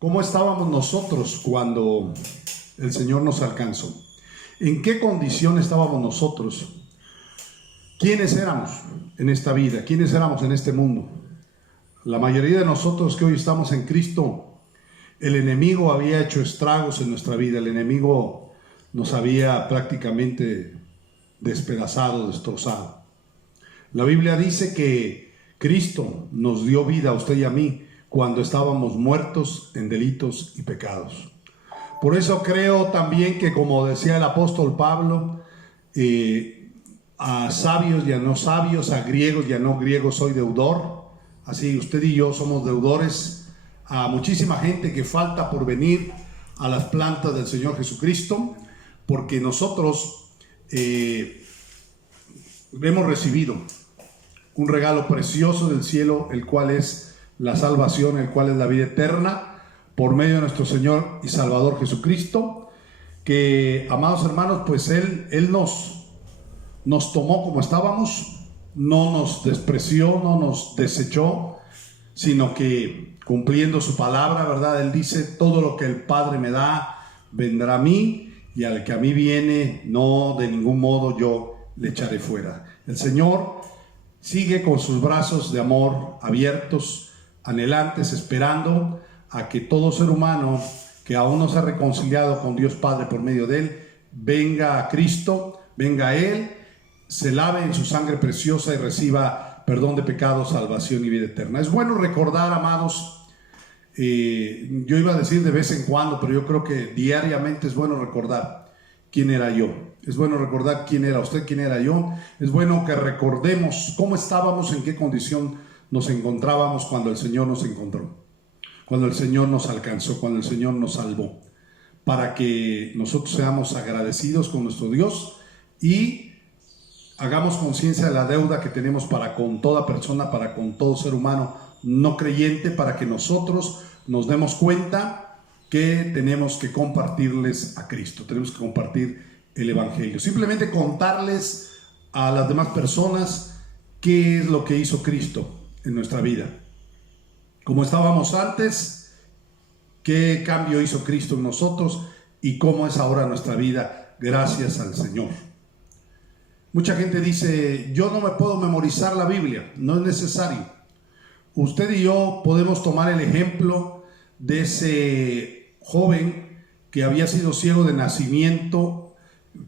¿Cómo estábamos nosotros cuando el Señor nos alcanzó? ¿En qué condición estábamos nosotros? ¿Quiénes éramos en esta vida? ¿Quiénes éramos en este mundo? La mayoría de nosotros que hoy estamos en Cristo, el enemigo había hecho estragos en nuestra vida. El enemigo nos había prácticamente despedazado, destrozado. La Biblia dice que Cristo nos dio vida a usted y a mí cuando estábamos muertos en delitos y pecados. Por eso creo también que, como decía el apóstol Pablo, a sabios y a no sabios, a griegos y a no griegos soy deudor. Así usted y yo somos deudores a muchísima gente que falta por venir a las plantas del Señor Jesucristo, porque nosotros hemos recibido un regalo precioso del cielo, el cual es la salvación, el cual es la vida eterna, por medio de nuestro Señor y Salvador Jesucristo, que, amados hermanos, pues Él nos tomó como estábamos, no nos despreció, no nos desechó, sino que cumpliendo su palabra, ¿verdad? Él dice, todo lo que el Padre me da, vendrá a mí, y al que a mí viene, no de ningún modo yo le echaré fuera. El Señor sigue con sus brazos de amor abiertos, anhelantes, esperando a que todo ser humano que aún no se ha reconciliado con Dios Padre por medio de Él, venga a Cristo, venga a Él, se lave en su sangre preciosa y reciba perdón de pecados, salvación y vida eterna. Es bueno recordar, amados, yo iba a decir de vez en cuando, pero yo creo que diariamente es bueno recordar quién era yo. Es bueno recordar quién era usted, quién era yo. Es bueno que recordemos cómo estábamos, en qué condición nos encontrábamos cuando el Señor nos encontró, cuando el Señor nos alcanzó, cuando el Señor nos salvó, para que nosotros seamos agradecidos con nuestro Dios y hagamos conciencia de la deuda que tenemos para con toda persona, para con todo ser humano no creyente, para que nosotros nos demos cuenta que tenemos que compartirles a Cristo, tenemos que compartir el Evangelio, simplemente contarles a las demás personas qué es lo que hizo Cristo en nuestra vida, cómo estábamos antes, qué cambio hizo Cristo en nosotros y cómo es ahora nuestra vida gracias al Señor. Mucha gente dice, yo no me puedo memorizar la Biblia. No es necesario. Usted y yo podemos tomar el ejemplo de ese joven que había sido ciego de nacimiento,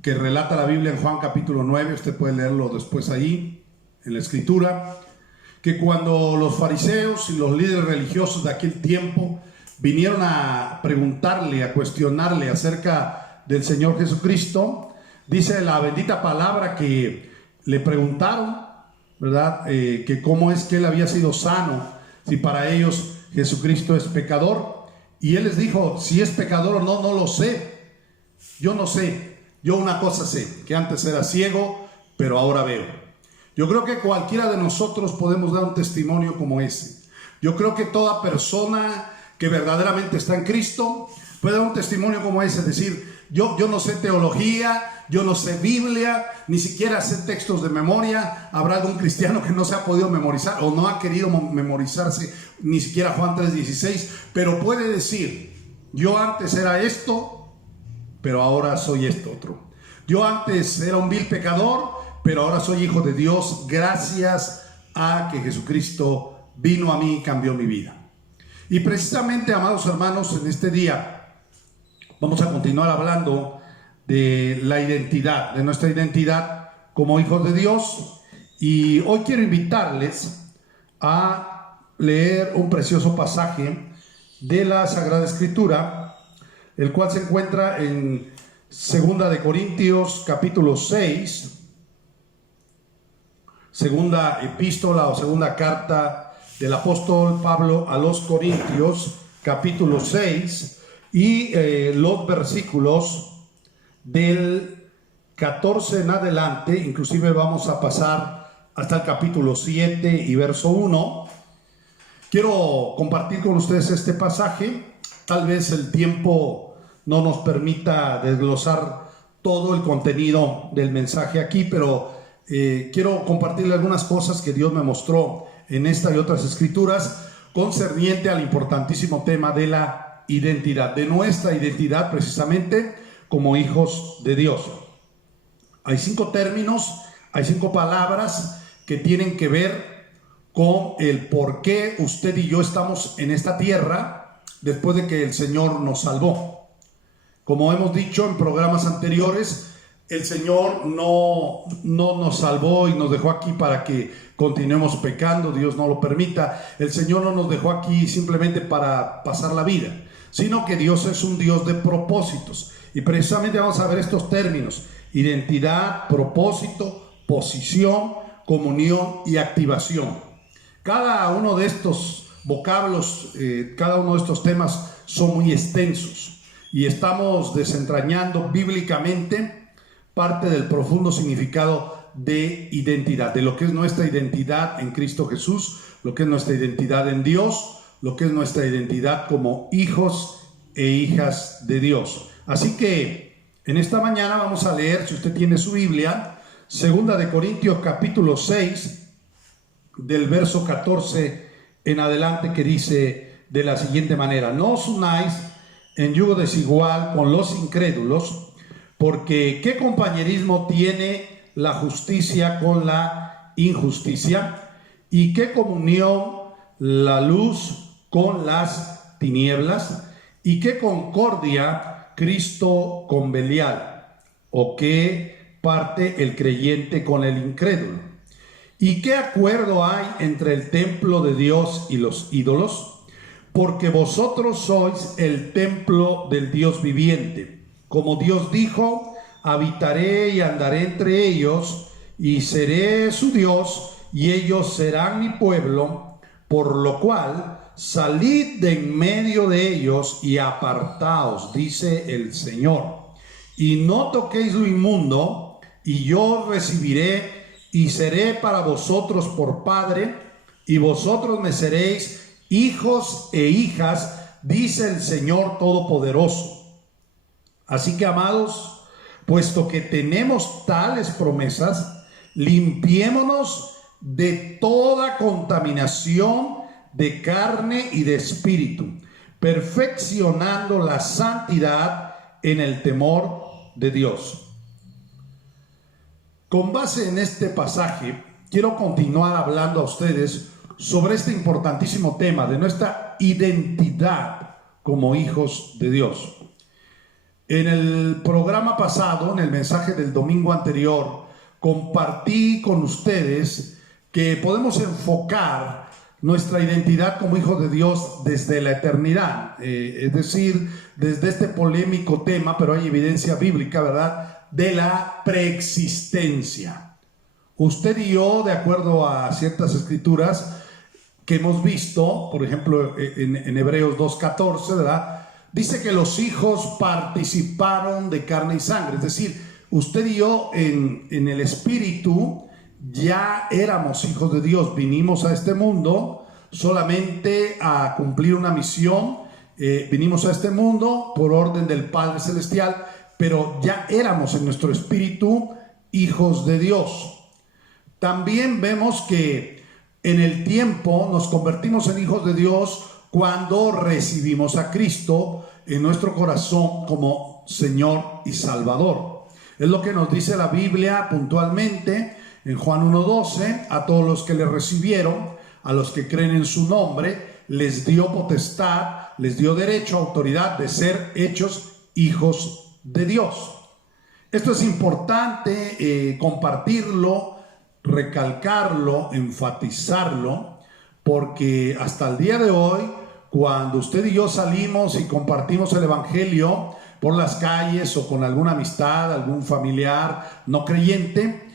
que relata la Biblia en Juan capítulo 9, usted puede leerlo después ahí, en la escritura, que cuando los fariseos y los líderes religiosos de aquel tiempo vinieron a preguntarle, a cuestionarle acerca del Señor Jesucristo, dice la bendita palabra que le preguntaron, ¿verdad? Que cómo es que él había sido sano, si para ellos Jesucristo es pecador, y él les dijo, si es pecador o no, no lo sé, yo no sé, yo una cosa sé, que antes era ciego, pero ahora veo. Yo creo que cualquiera de nosotros podemos dar un testimonio como ese. Yo creo que toda persona que verdaderamente está en Cristo puede dar un testimonio como ese, es decir, yo no sé teología, yo no sé Biblia, ni siquiera sé textos de memoria. Habrá algún cristiano que no se ha podido memorizar o no ha querido memorizarse ni siquiera Juan 3:16, pero puede decir, yo antes era esto, pero ahora soy esto otro. Yo antes era un vil pecador, pero ahora soy hijo de Dios gracias a que Jesucristo vino a mí y cambió mi vida. Y precisamente, amados hermanos, en este día vamos a continuar hablando de la identidad, de nuestra identidad como hijos de Dios. Y hoy quiero invitarles a leer un precioso pasaje de la Sagrada Escritura, el cual se encuentra en 2 de Corintios capítulo 6, segunda epístola o segunda carta del apóstol Pablo a los Corintios capítulo 6, y los versículos del 14 en adelante, inclusive vamos a pasar hasta el capítulo 7 y verso 1. Quiero compartir con ustedes este pasaje. Tal vez el tiempo no nos permita desglosar todo el contenido del mensaje aquí, pero quiero compartirle algunas cosas que Dios me mostró en esta y otras escrituras concerniente al importantísimo tema de la identidad, de nuestra identidad precisamente como hijos de Dios. Hay 5 términos, hay 5 palabras que tienen que ver con el por qué usted y yo estamos en esta tierra después de que el Señor nos salvó. Como hemos dicho en programas anteriores, el Señor no nos salvó y nos dejó aquí para que continuemos pecando, Dios no lo permita. El Señor no nos dejó aquí simplemente para pasar la vida, sino que Dios es un Dios de propósitos. Y precisamente vamos a ver estos términos: identidad, propósito, posición, comunión y activación. Cada uno de estos vocablos, cada uno de estos temas son muy extensos y estamos desentrañando bíblicamente parte del profundo significado de identidad, de lo que es nuestra identidad en Cristo Jesús, lo que es nuestra identidad en Dios, lo que es nuestra identidad como hijos e hijas de Dios. Así que en esta mañana vamos a leer, si usted tiene su Biblia, 2 de Corintios capítulo 6, del verso 14 en adelante, que dice de la siguiente manera: no os unáis en yugo desigual con los incrédulos, porque ¿qué compañerismo tiene la justicia con la injusticia? ¿Y qué comunión la luz con las tinieblas? ¿Y qué concordia Cristo con Belial? ¿O qué parte el creyente con el incrédulo? ¿Y qué acuerdo hay entre el templo de Dios y los ídolos? Porque vosotros sois el templo del Dios viviente. Como Dios dijo: habitaré y andaré entre ellos, y seré su Dios, y ellos serán mi pueblo. Por lo cual, salid de en medio de ellos y apartaos, dice el Señor. Y no toquéis lo inmundo, y yo recibiré y seré para vosotros por padre, y vosotros me seréis hijos e hijas, dice el Señor Todopoderoso. Así que, amados, puesto que tenemos tales promesas, limpiémonos de toda contaminación de carne y de espíritu, perfeccionando la santidad en el temor de Dios. Con base en este pasaje, quiero continuar hablando a ustedes sobre este importantísimo tema de nuestra identidad como hijos de Dios. En el programa pasado, en el mensaje del domingo anterior, compartí con ustedes que podemos enfocar nuestra identidad como hijos de Dios desde la eternidad, es decir, desde este polémico tema, pero hay evidencia bíblica, ¿verdad?, de la preexistencia. Usted y yo, de acuerdo a ciertas escrituras que hemos visto, por ejemplo en Hebreos 2:14, ¿verdad?, dice que los hijos participaron de carne y sangre, es decir, usted y yo en el espíritu ya éramos hijos de Dios, vinimos a este mundo solamente a cumplir una misión, vinimos a este mundo por orden del Padre Celestial, pero ya éramos en nuestro espíritu hijos de Dios. También vemos que en el tiempo nos convertimos en hijos de Dios cuando recibimos a Cristo en nuestro corazón como Señor y Salvador. Es lo que nos dice la Biblia puntualmente en Juan 1:12: a todos los que le recibieron, a los que creen en su nombre, les dio potestad, les dio derecho, autoridad de ser hechos hijos de Dios. Esto es importante compartirlo, recalcarlo, enfatizarlo, porque hasta el día de hoy, cuando usted y yo salimos y compartimos el evangelio por las calles o con alguna amistad, algún familiar no creyente,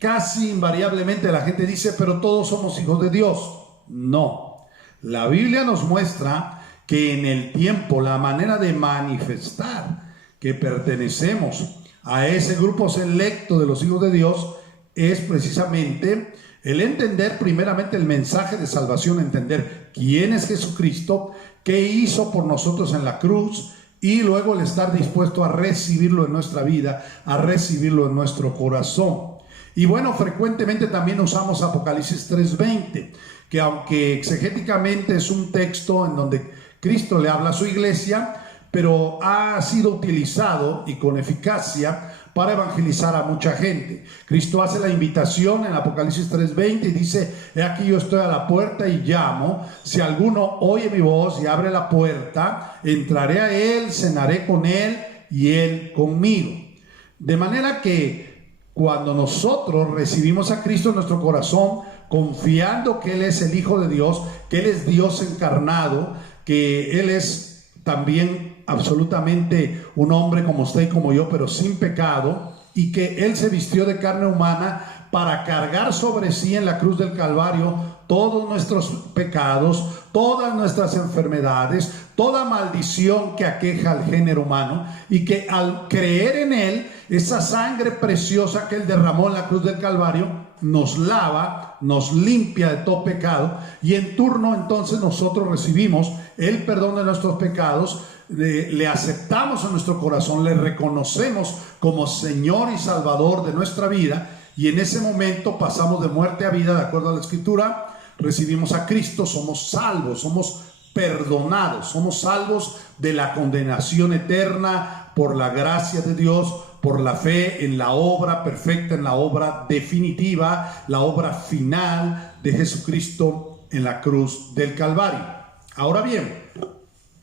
casi invariablemente la gente dice: pero todos somos hijos de Dios. No, la Biblia nos muestra que en el tiempo la manera de manifestar que pertenecemos a ese grupo selecto de los hijos de Dios es precisamente el entender primeramente el mensaje de salvación, entender quién es Jesucristo, qué hizo por nosotros en la cruz, y luego el estar dispuesto a recibirlo en nuestra vida, a recibirlo en nuestro corazón. Y bueno, frecuentemente también usamos Apocalipsis 3:20, que aunque exegéticamente es un texto en donde Cristo le habla a su iglesia, pero ha sido utilizado y con eficacia para evangelizar a mucha gente. Cristo hace la invitación en Apocalipsis 3:20 y dice: he aquí yo estoy a la puerta y llamo. Si alguno oye mi voz y abre la puerta, entraré a él, cenaré con él y él conmigo. De manera que cuando nosotros recibimos a Cristo en nuestro corazón, confiando que Él es el Hijo de Dios, que Él es Dios encarnado, que Él es también absolutamente un hombre como usted y como yo, pero sin pecado, y que Él se vistió de carne humana para cargar sobre sí en la cruz del Calvario todos nuestros pecados, todas nuestras enfermedades, toda maldición que aqueja al género humano, y que al creer en Él, esa sangre preciosa que Él derramó en la cruz del Calvario nos lava, nos limpia de todo pecado, y en turno entonces nosotros recibimos el perdón de nuestros pecados, le aceptamos en nuestro corazón, le reconocemos como Señor y Salvador de nuestra vida, y en ese momento pasamos de muerte a vida, de acuerdo a la Escritura. Recibimos a Cristo, somos salvos, somos perdonados, somos salvos de la condenación eterna por la gracia de Dios, por la fe en la obra perfecta, en la obra definitiva, la obra final de Jesucristo en la cruz del Calvario. Ahora bien,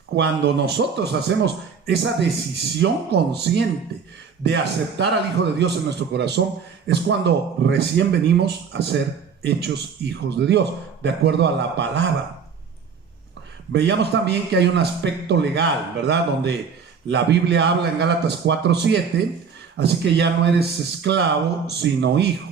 cuando nosotros hacemos esa decisión consciente de aceptar al Hijo de Dios en nuestro corazón, es cuando recién venimos a ser hechos hijos de Dios, de acuerdo a la palabra. Veíamos también que hay un aspecto legal, ¿verdad? Donde la Biblia habla en Gálatas 4:7, así que ya no eres esclavo, sino hijo,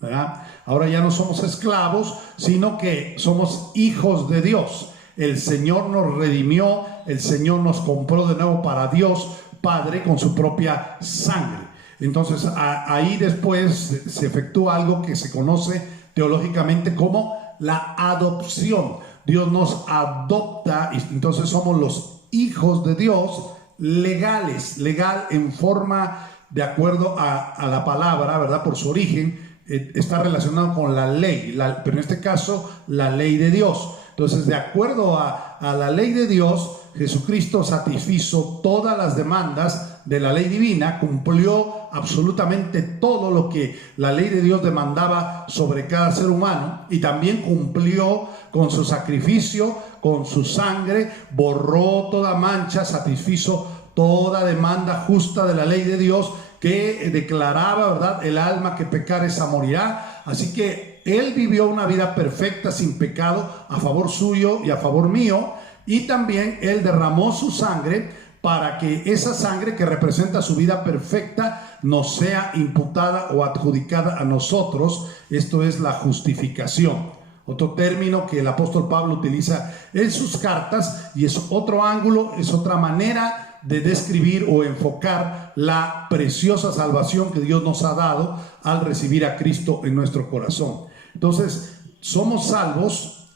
¿verdad? Ahora ya no somos esclavos, sino que somos hijos de Dios. El Señor nos redimió, el Señor nos compró de nuevo para Dios Padre con su propia sangre. Entonces ahí después se efectúa algo que se conoce teológicamente como la adopción. Dios nos adopta y entonces somos los hijos de Dios legales, legal en forma de acuerdo a la palabra, ¿verdad? Por su origen está relacionado con la ley, pero en este caso la ley de Dios. Entonces, de acuerdo a la ley de Dios, Jesucristo satisfizo todas las demandas de la ley divina, cumplió absolutamente todo lo que la ley de Dios demandaba sobre cada ser humano, y también cumplió con su sacrificio, con su sangre, borró toda mancha, satisfizo toda demanda justa de la ley de Dios que declaraba, ¿verdad?, el alma que pecare esa morirá. Así que Él vivió una vida perfecta, sin pecado, a favor suyo y a favor mío, y también Él derramó su sangre para que esa sangre que representa su vida perfecta nos sea imputada o adjudicada a nosotros. Esto es la justificación, otro término que el apóstol Pablo utiliza en sus cartas, y es otro ángulo, es otra manera de describir o enfocar la preciosa salvación que Dios nos ha dado al recibir a Cristo en nuestro corazón. Entonces, somos salvos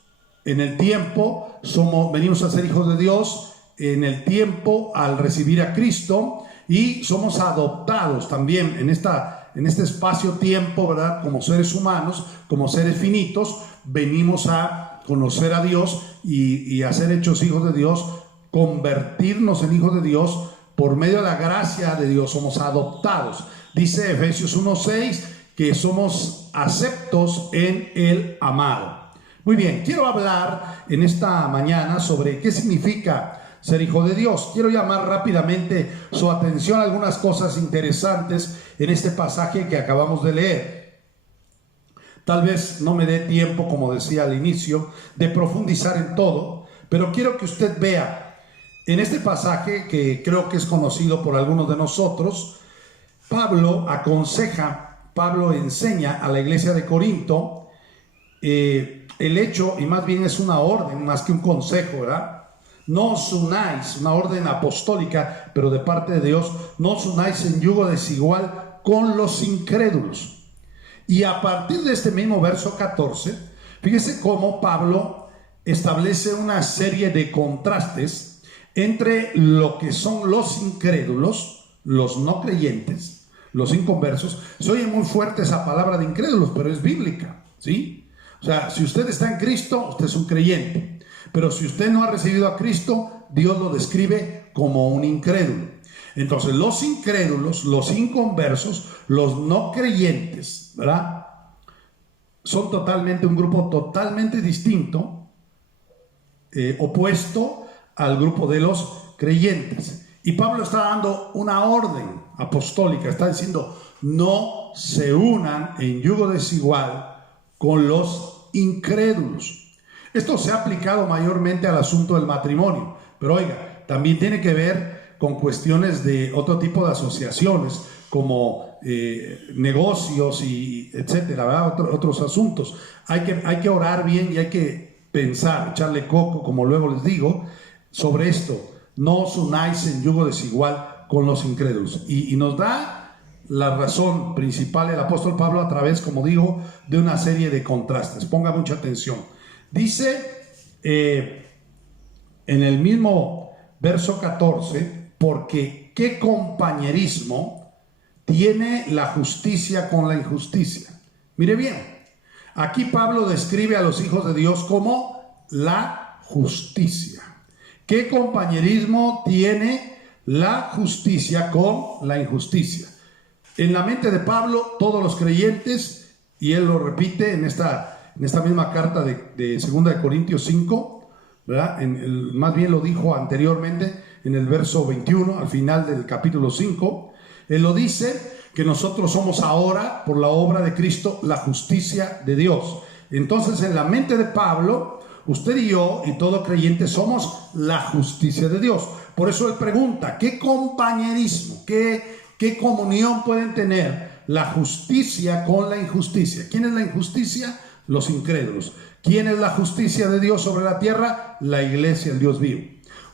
en el tiempo, venimos a ser hijos de Dios en el tiempo al recibir a Cristo, y somos adoptados también en este espacio-tiempo, ¿verdad? Como seres humanos, como seres finitos, venimos a conocer a Dios y a ser hechos hijos de Dios, convertirnos en hijos de Dios por medio de la gracia de Dios. Somos adoptados. Dice Efesios 1:6 que somos aceptos en el amado. Muy bien, quiero hablar en esta mañana sobre qué significa ser hijo de Dios. Quiero llamar rápidamente su atención a algunas cosas interesantes en este pasaje que acabamos de leer. Tal vez no me dé tiempo, como decía al inicio, de profundizar en todo, pero quiero que usted vea en este pasaje, que creo que es conocido por algunos de nosotros. Pablo enseña a la iglesia de Corinto el hecho, y más bien es una orden, más que un consejo, ¿verdad? No os unáis, una orden apostólica, pero de parte de Dios, no os unáis en yugo desigual con los incrédulos. Y a partir de este mismo verso 14, fíjese cómo Pablo establece una serie de contrastes entre lo que son los incrédulos, los no creyentes, los inconversos. Se oye muy fuerte esa palabra de incrédulos, pero es bíblica, ¿sí? O sea, si usted está en Cristo, usted es un creyente. Pero si usted no ha recibido a Cristo, Dios lo describe como un incrédulo. Entonces, los incrédulos, los inconversos, los no creyentes, ¿verdad?, son totalmente un grupo totalmente distinto, opuesto al grupo de los creyentes. Y Pablo está dando una orden apostólica, está diciendo: no se unan en yugo desigual con los incrédulos. Esto se ha aplicado mayormente al asunto del matrimonio, pero oiga, también tiene que ver con cuestiones de otro tipo de asociaciones, como negocios y etcétera, ¿verdad? Otros asuntos. Hay que orar bien y hay que pensar, echarle coco, como luego les digo, sobre esto. No os unáis en yugo desigual con los incrédulos. Y nos da la razón principal el apóstol Pablo a través, como digo, de una serie de contrastes. Ponga mucha atención. Dice en el mismo verso 14: porque qué compañerismo tiene la justicia con la injusticia. Mire bien, aquí Pablo describe a los hijos de Dios como la justicia. ¿Qué compañerismo tiene la justicia con la injusticia? En la mente de Pablo, todos los creyentes, y él lo repite en esta misma carta de 2 de Corintios 5, ¿verdad? Más bien lo dijo anteriormente en el verso 21, al final del capítulo 5. Él lo dice, que nosotros somos ahora, por la obra de Cristo, la justicia de Dios. Entonces, en la mente de Pablo, usted y yo y todo creyente somos la justicia de Dios. Por eso él pregunta: ¿qué compañerismo, qué comunión pueden tener la justicia con la injusticia? ¿Quién es la injusticia? Los incrédulos. ¿Quién es la justicia de Dios sobre la tierra? La iglesia, el Dios vivo.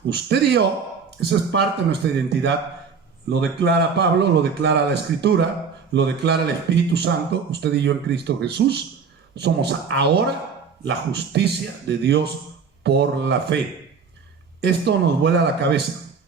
Usted y yo, esa es parte de nuestra identidad. Lo declara Pablo, lo declara la Escritura, lo declara el Espíritu Santo. Usted y yo en Cristo Jesús somos ahora la justicia de Dios por la fe. Esto nos vuela la cabeza,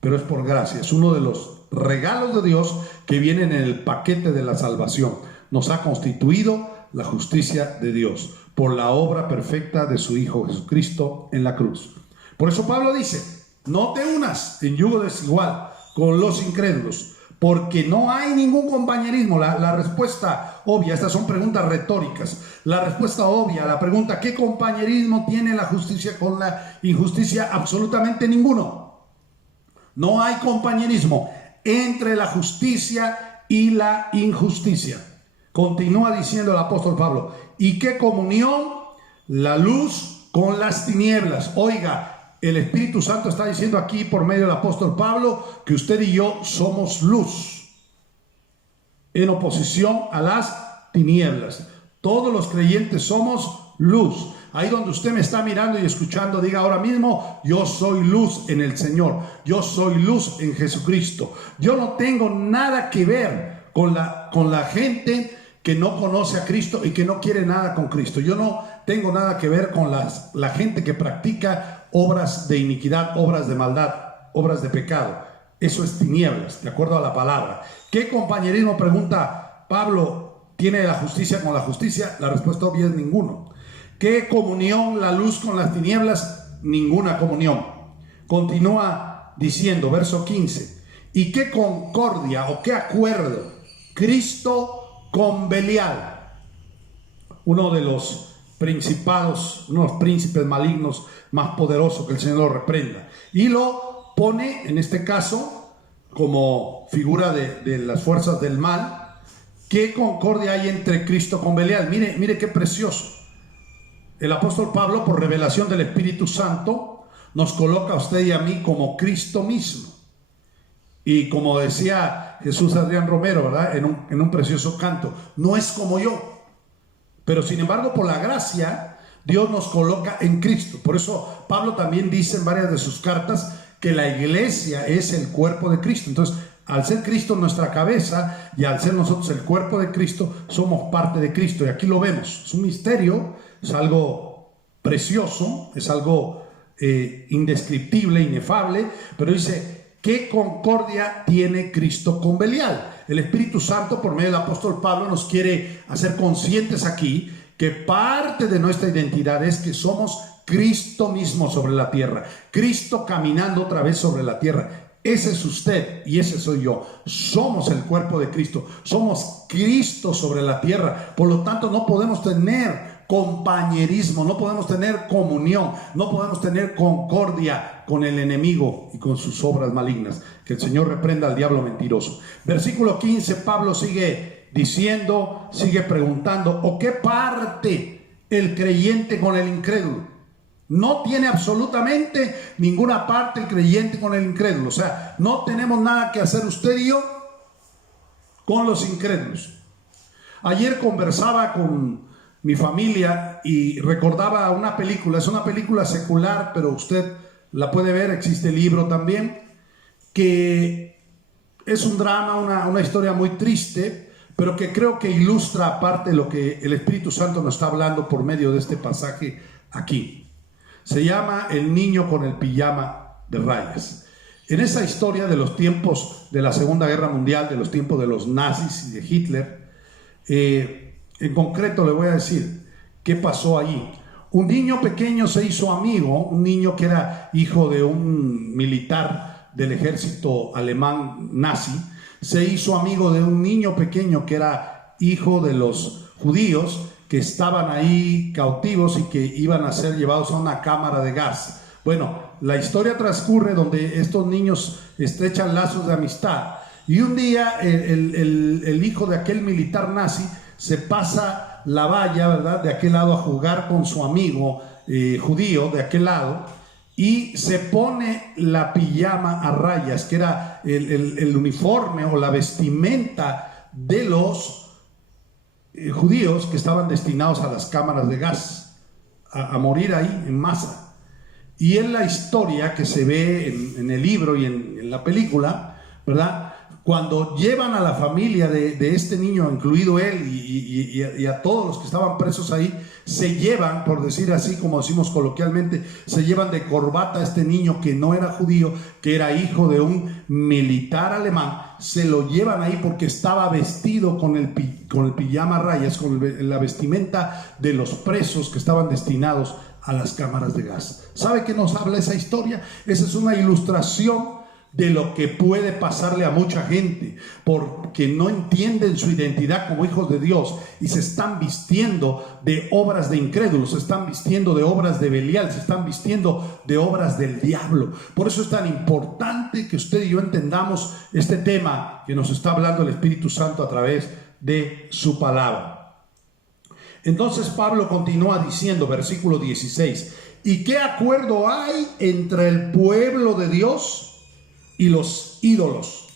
pero es por gracia. Es uno de los regalos de Dios que vienen en el paquete de la salvación. Nos ha constituido la justicia de Dios por la obra perfecta de su Hijo Jesucristo en la cruz. Por eso Pablo dice: no te unas en yugo desigual con los incrédulos, porque no hay ningún compañerismo. La respuesta obvia, estas son preguntas retóricas. La respuesta obvia a la pregunta: ¿qué compañerismo tiene la justicia con la injusticia? Absolutamente ninguno. No hay compañerismo entre la justicia y la injusticia. Continúa diciendo el apóstol Pablo: ¿y qué comunión la luz con las tinieblas? Oiga, el Espíritu Santo está diciendo aquí por medio del apóstol Pablo que usted y yo somos luz en oposición a las tinieblas. Todos los creyentes somos luz. Ahí donde usted me está mirando y escuchando, diga ahora mismo: yo soy luz en el Señor, yo soy luz en Jesucristo. Yo no tengo nada que ver con la gente que no conoce a Cristo y que no quiere nada con Cristo. Yo no tengo nada que ver con la gente que practica obras de iniquidad, obras de maldad, obras de pecado. Eso es tinieblas, de acuerdo a la palabra. ¿Qué compañerismo, pregunta Pablo, tiene la justicia con la justicia? La respuesta obvia es ninguno. ¿Qué comunión la luz con las tinieblas? Ninguna comunión. Continúa diciendo, verso 15: ¿y qué concordia o qué acuerdo Cristo con Belial? Uno de los principados, unos príncipes malignos más poderosos, que el Señor lo reprenda. Y lo pone, en este caso, como figura de las fuerzas del mal. ¿Qué concordia hay entre Cristo con Belial? Mire qué precioso. El apóstol Pablo, por revelación del Espíritu Santo, nos coloca a usted y a mí como Cristo mismo. Y como decía Jesús Adrián Romero, ¿verdad?, en un precioso canto: no es como yo. Pero sin embargo, por la gracia, Dios nos coloca en Cristo. Por eso Pablo también dice en varias de sus cartas que la iglesia es el cuerpo de Cristo. Entonces, al ser Cristo nuestra cabeza y al ser nosotros el cuerpo de Cristo, somos parte de Cristo. Y aquí lo vemos. Es un misterio, es algo precioso, es algo indescriptible, inefable. Pero dice: ¿qué concordia tiene Cristo con Belial? El Espíritu Santo, por medio del apóstol Pablo, nos quiere hacer conscientes aquí que parte de nuestra identidad es que somos Cristo mismo sobre la tierra, Cristo caminando otra vez sobre la tierra. Ese es usted y ese soy yo. Somos el cuerpo de Cristo, somos Cristo sobre la tierra. Por lo tanto, no podemos tener compañerismo, no podemos tener comunión, no podemos tener concordia con el enemigo y con sus obras malignas. Que el Señor reprenda al diablo mentiroso. Versículo 15, Pablo sigue diciendo, sigue preguntando: ¿o qué parte el creyente con el incrédulo? No tiene absolutamente ninguna parte el creyente con el incrédulo. O sea, no tenemos nada que hacer usted y yo con los incrédulos. Ayer conversaba con mi familia y recordaba una película. Es una película secular, pero usted la puede ver, existe el libro también, que es un drama, una historia muy triste, pero que creo que ilustra aparte lo que el Espíritu Santo nos está hablando por medio de este pasaje aquí. Se llama El niño con el pijama de rayas. En esa historia de los tiempos de la Segunda Guerra Mundial, de los tiempos de los nazis y de Hitler, en concreto le voy a decir qué pasó allí. Un niño pequeño se hizo amigo, un niño que era hijo de un militar del ejército alemán nazi, se hizo amigo de un niño pequeño que era hijo de los judíos, que estaban ahí cautivos y que iban a ser llevados a una cámara de gas. Bueno, la historia transcurre donde estos niños estrechan lazos de amistad, y un día el hijo de aquel militar nazi se pasa la valla, ¿verdad?, de aquel lado a jugar con su amigo judío de aquel lado, y se pone la pijama a rayas, que era el uniforme o la vestimenta de los judíos que estaban destinados a las cámaras de gas, a morir ahí en masa. Y en la historia que se ve en el libro y en la película, ¿verdad?, cuando llevan a la familia de este niño, incluido él y a todos los que estaban presos ahí, se llevan, por decir así, como decimos coloquialmente, se llevan de corbata a este niño que no era judío, que era hijo de un militar alemán. Se lo llevan ahí porque estaba vestido con el pijama a rayas, con la vestimenta de los presos que estaban destinados a las cámaras de gas. ¿Sabe qué nos habla esa historia? Esa es una ilustración de lo que puede pasarle a mucha gente, porque no entienden su identidad como hijos de Dios y se están vistiendo de obras de incrédulos, se están vistiendo de obras de Belial, se están vistiendo de obras del diablo. Por eso es tan importante que usted y yo entendamos este tema que nos está hablando el Espíritu Santo a través de su palabra. Entonces Pablo continúa diciendo, versículo 16: ¿y qué acuerdo hay entre el pueblo de Dios y los ídolos?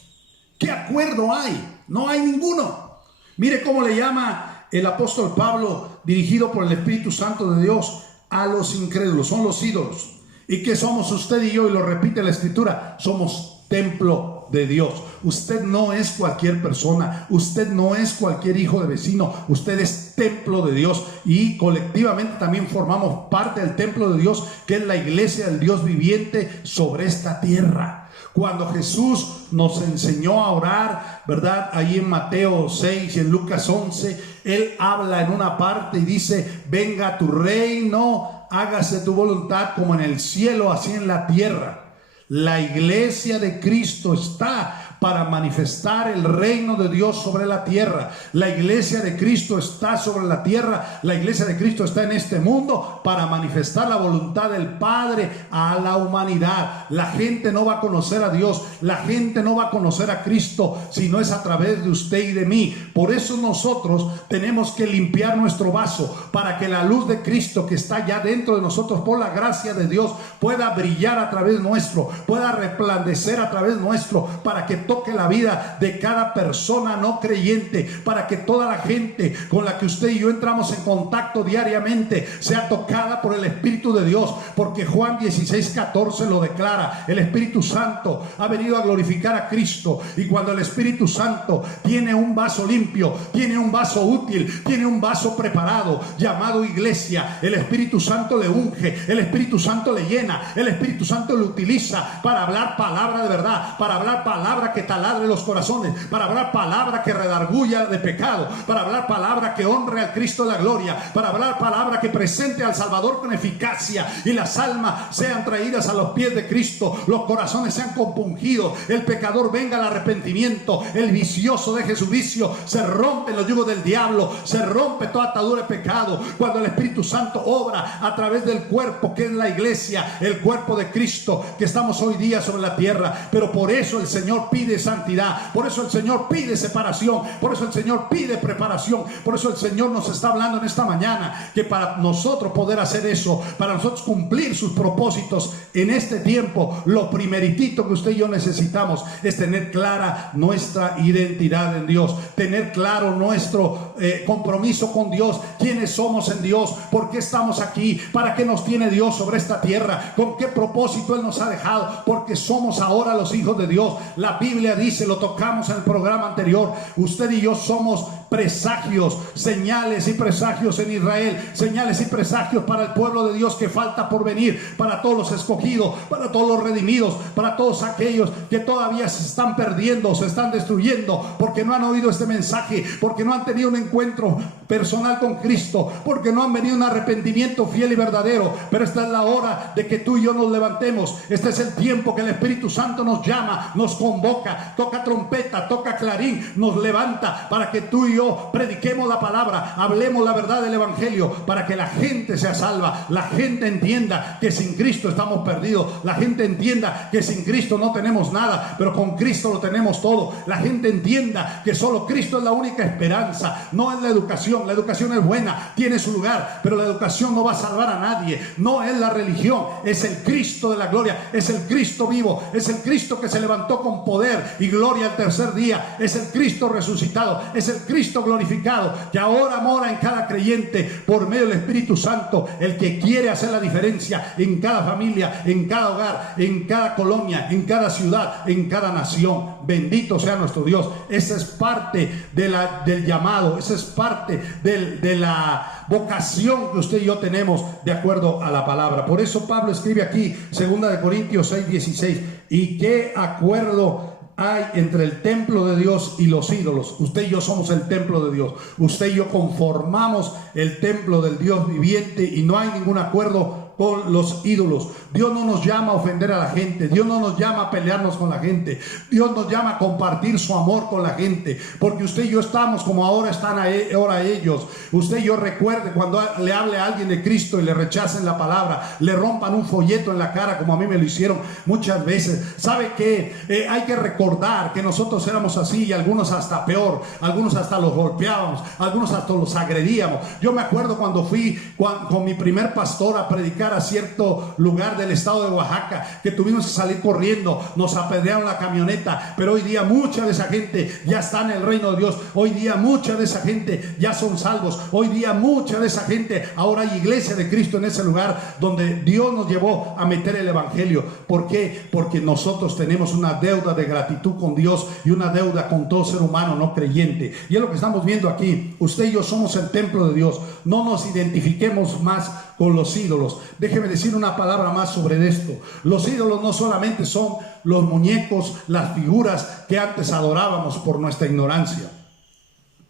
¿Qué acuerdo hay? No hay ninguno. Mire cómo le llama el apóstol Pablo, dirigido por el Espíritu Santo de Dios, a los incrédulos. Son los ídolos. ¿Y qué somos usted y yo? Y lo repite la Escritura: somos templo de Dios. Usted no es cualquier persona, usted no es cualquier hijo de vecino, usted es templo de Dios, y colectivamente también formamos parte del templo de Dios, que es la iglesia del Dios viviente sobre esta tierra. Cuando Jesús nos enseñó a orar, ¿verdad?, ahí en Mateo 6 y en Lucas 11, Él habla en una parte y dice: venga tu reino, hágase tu voluntad como en el cielo, así en la tierra. La iglesia de Cristo está para manifestar el reino de Dios sobre la tierra. La iglesia de Cristo está sobre la tierra. La iglesia de Cristo está en este mundo para manifestar la voluntad del Padre a la humanidad. La gente no va a conocer a Dios, la gente no va a conocer a Cristo si no es a través de usted y de mí. Por eso nosotros tenemos que limpiar nuestro vaso, para que la luz de Cristo que está ya dentro de nosotros por la gracia de Dios pueda brillar a través nuestro, pueda resplandecer a través nuestro, para que toque la vida de cada persona no creyente, para que toda la gente con la que usted y yo entramos en contacto diariamente sea tocada por el Espíritu de Dios, porque Juan 16:14 lo declara: el Espíritu Santo ha venido a glorificar a Cristo. Y cuando el Espíritu Santo tiene un vaso limpio, tiene un vaso útil, tiene un vaso preparado llamado iglesia, el Espíritu Santo le unge, el Espíritu Santo le llena, el Espíritu Santo le utiliza fuerza para hablar palabra de verdad, para hablar palabra que taladre los corazones, para hablar palabra que redarguya de pecado, para hablar palabra que honre al Cristo de la gloria, para hablar palabra que presente al Salvador con eficacia y las almas sean traídas a los pies de Cristo, los corazones sean compungidos, el pecador venga al arrepentimiento, el vicioso deje su vicio, se rompen los yugos del diablo, se rompe toda atadura de pecado, cuando el Espíritu Santo obra a través del cuerpo que es la iglesia, el cuerpo de Cristo que estamos hoy día sobre la tierra. Pero por eso el Señor pide santidad, por eso el Señor pide separación, por eso el Señor pide preparación, por eso el Señor nos está hablando en esta mañana que para nosotros poder hacer eso, para nosotros cumplir sus propósitos en este tiempo, lo primeritito que usted y yo necesitamos es tener clara nuestra identidad en Dios, tener claro nuestro compromiso con Dios, quiénes somos en Dios, por qué estamos aquí, para qué nos tiene Dios sobre esta tierra, con qué propósito Él nos ha dejado, porque somos ahora los hijos de Dios. La Biblia dice, lo tocamos en el programa anterior, usted y yo somos presagios, señales y presagios en Israel, señales y presagios para el pueblo de Dios que falta por venir, para todos los escogidos, para todos los redimidos, para todos aquellos que todavía se están perdiendo, se están destruyendo, porque no han oído este mensaje, porque no han tenido un encuentro personal con Cristo, porque no han venido un arrepentimiento fiel y verdadero. Pero esta es la hora de que tú y yo nos levantemos. Este es el tiempo que el Espíritu Santo nos llama, nos convoca, toca trompeta, toca clarín, nos levanta para que tú y yo prediquemos la palabra, hablemos la verdad del Evangelio, para que la gente sea salva, la gente entienda que sin Cristo estamos perdidos, la gente entienda que sin Cristo no tenemos nada, pero con Cristo lo tenemos todo, la gente entienda que solo Cristo es la única esperanza, no es la educación es buena, tiene su lugar, pero la educación no va a salvar a nadie, no es la religión, es el Cristo de la gloria, es el Cristo vivo, es el Cristo que se levantó con poder y gloria al tercer día, es el Cristo resucitado, es el Cristo glorificado, que ahora mora en cada creyente por medio del Espíritu Santo, el que quiere hacer la diferencia en cada familia, en cada hogar, en cada colonia, en cada ciudad, en cada nación. Bendito sea nuestro Dios. Esa es parte del llamado, esa es parte de la vocación que usted y yo tenemos de acuerdo a la palabra. Por eso Pablo escribe aquí, 2 Corintios 6:16, ¿y qué acuerdo hay entre el templo de Dios y los ídolos? Usted y yo somos el templo de Dios. Usted y yo conformamos el templo del Dios viviente y no hay ningún acuerdo con los ídolos. Dios no nos llama a ofender a la gente, Dios no nos llama a pelearnos con la gente, Dios nos llama a compartir su amor con la gente, porque usted y yo estamos como ahora están ahora ellos. Usted y yo recuerde cuando le hable a alguien de Cristo y le rechacen la palabra, le rompan un folleto en la cara como a mí me lo hicieron muchas veces. ¿Sabe qué? Hay que recordar que nosotros éramos así y algunos hasta peor, algunos hasta los golpeábamos, algunos hasta los agredíamos. Yo me acuerdo cuando fui con mi primer pastor a predicar a cierto lugar del estado de Oaxaca, que tuvimos que salir corriendo, nos apedrearon la camioneta, pero hoy día mucha de esa gente ya está en el reino de Dios, hoy día mucha de esa gente ya son salvos, hoy día mucha de esa gente, ahora hay iglesia de Cristo en ese lugar donde Dios nos llevó a meter el evangelio. ¿Por qué? Porque nosotros tenemos una deuda de gratitud con Dios y una deuda con todo ser humano no creyente, y es lo que estamos viendo aquí. Usted y yo somos el templo de Dios. No nos identifiquemos más con los ídolos. Déjeme decir una palabra más sobre esto. Los ídolos no solamente son los muñecos, las figuras que antes adorábamos por nuestra ignorancia.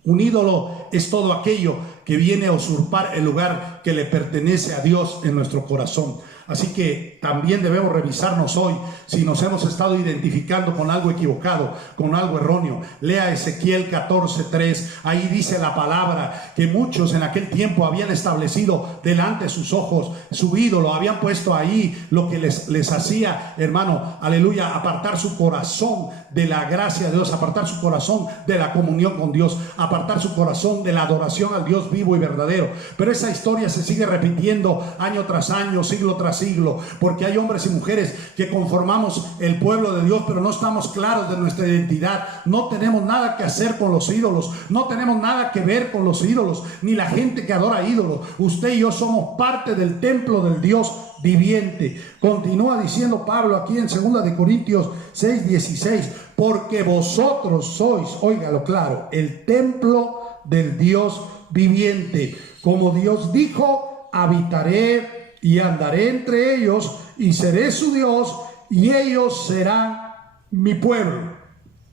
Un ídolo es todo aquello que viene a usurpar el lugar que le pertenece a Dios en nuestro corazón. Así que también debemos revisarnos hoy si nos hemos estado identificando con algo equivocado, con algo erróneo. Lea Ezequiel 14:3. Ahí dice la palabra que muchos en aquel tiempo habían establecido delante de sus ojos su ídolo, habían puesto ahí lo que les hacía, hermano, aleluya, apartar su corazón de la gracia de Dios, apartar su corazón de la comunión con Dios, apartar su corazón de la adoración al Dios vivo y verdadero. Pero esa historia se sigue repitiendo año tras año, siglo tras siglo, porque hay hombres y mujeres que conformamos el pueblo de Dios, pero no estamos claros de nuestra identidad. No tenemos nada que hacer con los ídolos, no tenemos nada que ver con los ídolos, ni la gente que adora ídolos. Usted y yo somos parte del templo del Dios viviente. Continúa diciendo Pablo aquí en 2 Corintios 6:16, porque vosotros sois, óigalo claro, el templo del Dios viviente. Como Dios dijo, habitaré y andaré entre ellos y seré su Dios y ellos serán mi pueblo.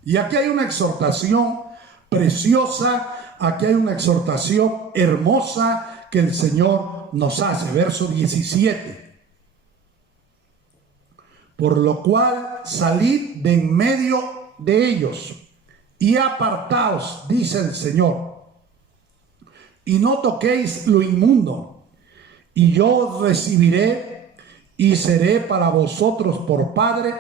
Y aquí hay una exhortación preciosa, aquí hay una exhortación hermosa que el Señor nos hace. Verso 17. Por lo cual salid de en medio de ellos y apartaos, dice el Señor, y no toquéis lo inmundo, y yo os recibiré y seré para vosotros por padre,